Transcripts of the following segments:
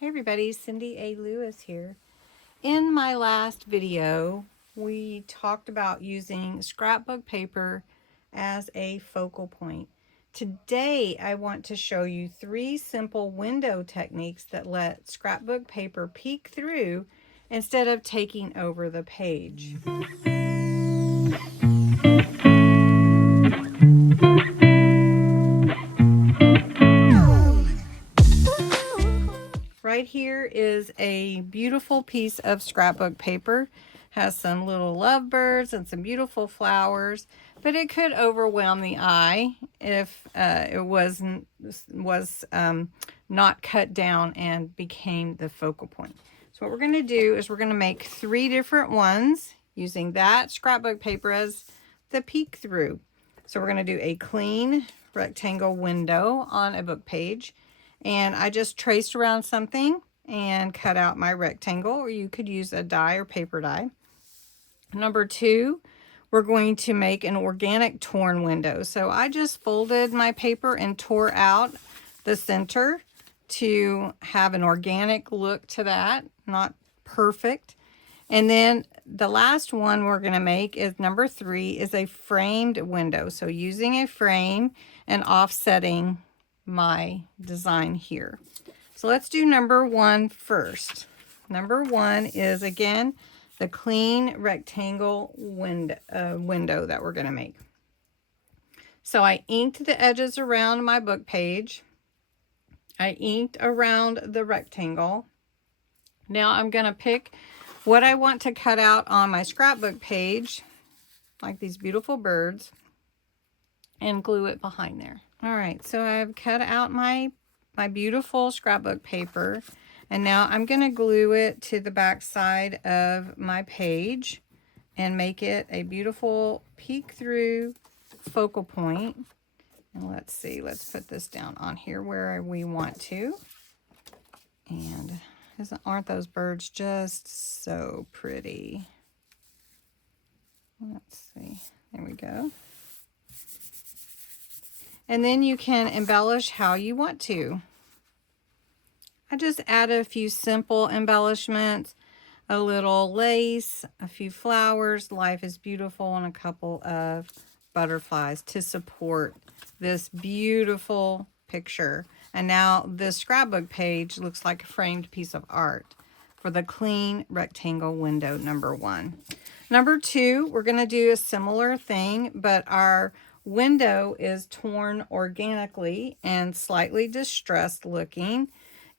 Hey everybody, Cindy A. Lewis here. In my last video, we talked about using scrapbook paper as a focal point. Today, I want to show you 3 simple window techniques that let scrapbook paper peek through instead of taking over the page. Right here is a beautiful piece of scrapbook paper. Has some little lovebirds and some beautiful flowers, but it could overwhelm the eye if it was not cut down and became the focal point. So what we're going to do is we're going to make 3 different ones using that scrapbook paper as the peek through. So we're going to do a clean rectangle window on a book page. And I just traced around something and cut out my rectangle, or you could use a die or paper die. Number 2, we're going to make an organic torn window. So I just folded my paper and tore out the center to have an organic look to that, not perfect. And then the last one we're going to make is number 3, is a framed window. So using a frame and offsetting my design here. So let's do number 1 first. Number 1 is, again, the clean rectangle window that we're going to make. So I inked the edges around my book page. I inked around the rectangle. Now I'm going to pick what I want to cut out on my scrapbook page, like these beautiful birds, and glue it behind there. All right, so I've cut out my beautiful scrapbook paper, and now I'm going to glue it to the back side of my page and make it a beautiful peek through focal point. And let's see, let's put this down on here where we want to. And aren't those birds just so pretty? Let's see, there we go. And then you can embellish how you want to. I just added a few simple embellishments, a little lace, a few flowers, life is beautiful, and a couple of butterflies to support this beautiful picture. And now this scrapbook page looks like a framed piece of art for the clean rectangle window, number 1. Number 2, we're going to do a similar thing, but our window is torn organically and slightly distressed looking.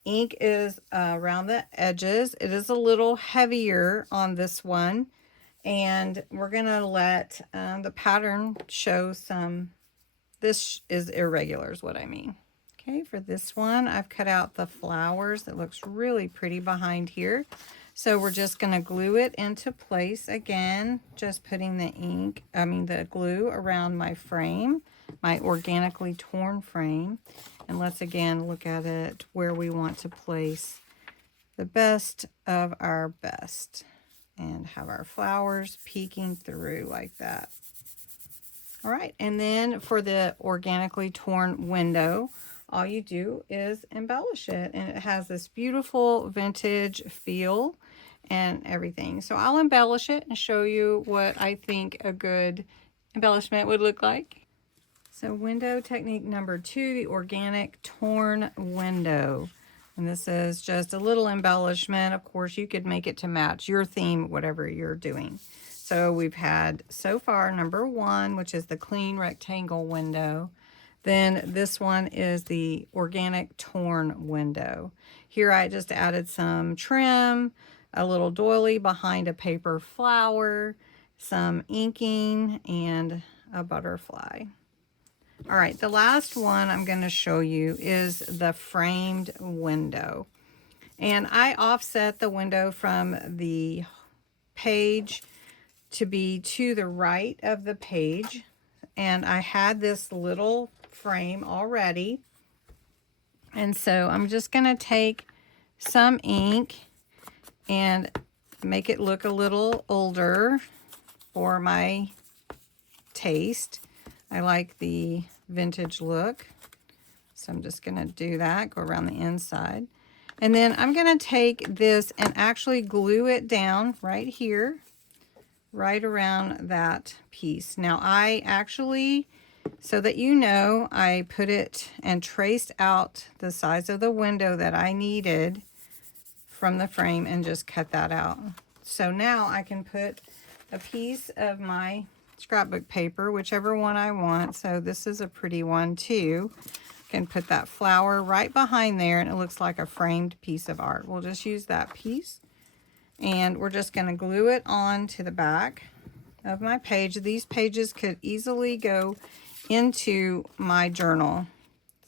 Ink is around the edges. It is a little heavier on this one, and we're going to let the pattern show some. This is irregular is what I mean. Okay, for this one, I've cut out the flowers. It looks really pretty behind here. So we're just going to glue it into place again, just putting the glue around my frame, my organically torn frame. And let's again look at it where we want to place the best of our best and have our flowers peeking through like that. All right, and then for the organically torn window, all you do is embellish it, and it has this beautiful vintage feel and everything. So I'll embellish it and show you what I think a good embellishment would look like. So window technique number 2, the organic torn window. And this is just a little embellishment. Of course, you could make it to match your theme, whatever you're doing. So we've had so far number 1, which is the clean rectangle window. Then this one is the organic torn window. Here I just added some trim, a little doily behind a paper flower, some inking, and a butterfly. All right, the last one I'm going to show you is the framed window. And I offset the window from the page to be to the right of the page. And I had this little frame already. And so I'm just going to take some ink and make it look a little older for my taste. I like the vintage look, so I'm just going to do that, go around the inside. And then I'm going to take this and actually glue it down right here, right around that piece. Now I actually, so that you know, I put it and traced out the size of the window that I needed from the frame and just cut that out. So now I can put a piece of my scrapbook paper, whichever one I want. So this is a pretty one too. Can put that flower right behind there and it looks like a framed piece of art. We'll just use that piece and we're just going to glue it on to the back of my page. These pages could easily go into my journal.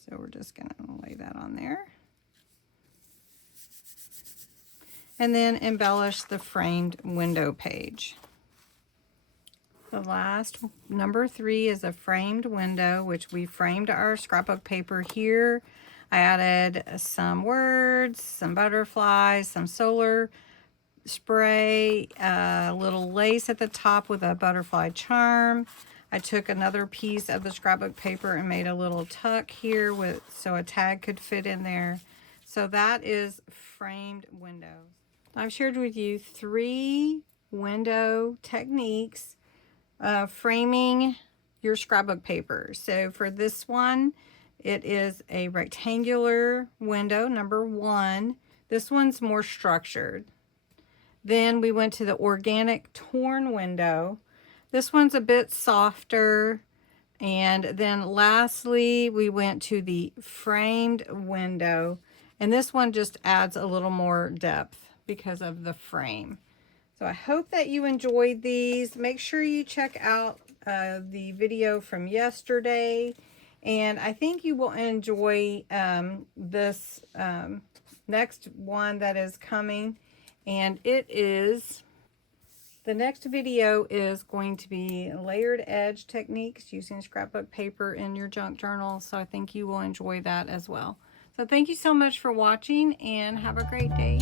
So we're just going to lay that on there. And then embellish the framed window page. The last, number 3, is a framed window, which we framed our scrapbook paper here. I added some words, some butterflies, some solar spray, a little lace at the top with a butterfly charm. I took another piece of the scrapbook paper and made a little tuck here so a tag could fit in there. So that is framed windows. I've shared with you 3 window techniques framing your scrapbook paper. So for this one, it is a rectangular window, number 1. This one's more structured. Then we went to the organic torn window. This one's a bit softer. And then lastly, we went to the framed window. And this one just adds a little more depth because of the frame. So I hope that you enjoyed these. Make sure you check out the video from yesterday. And I think you will enjoy this next one that is coming. And it is, the next video is going to be layered edge techniques using scrapbook paper in your junk journal. So I think you will enjoy that as well. So thank you so much for watching and have a great day.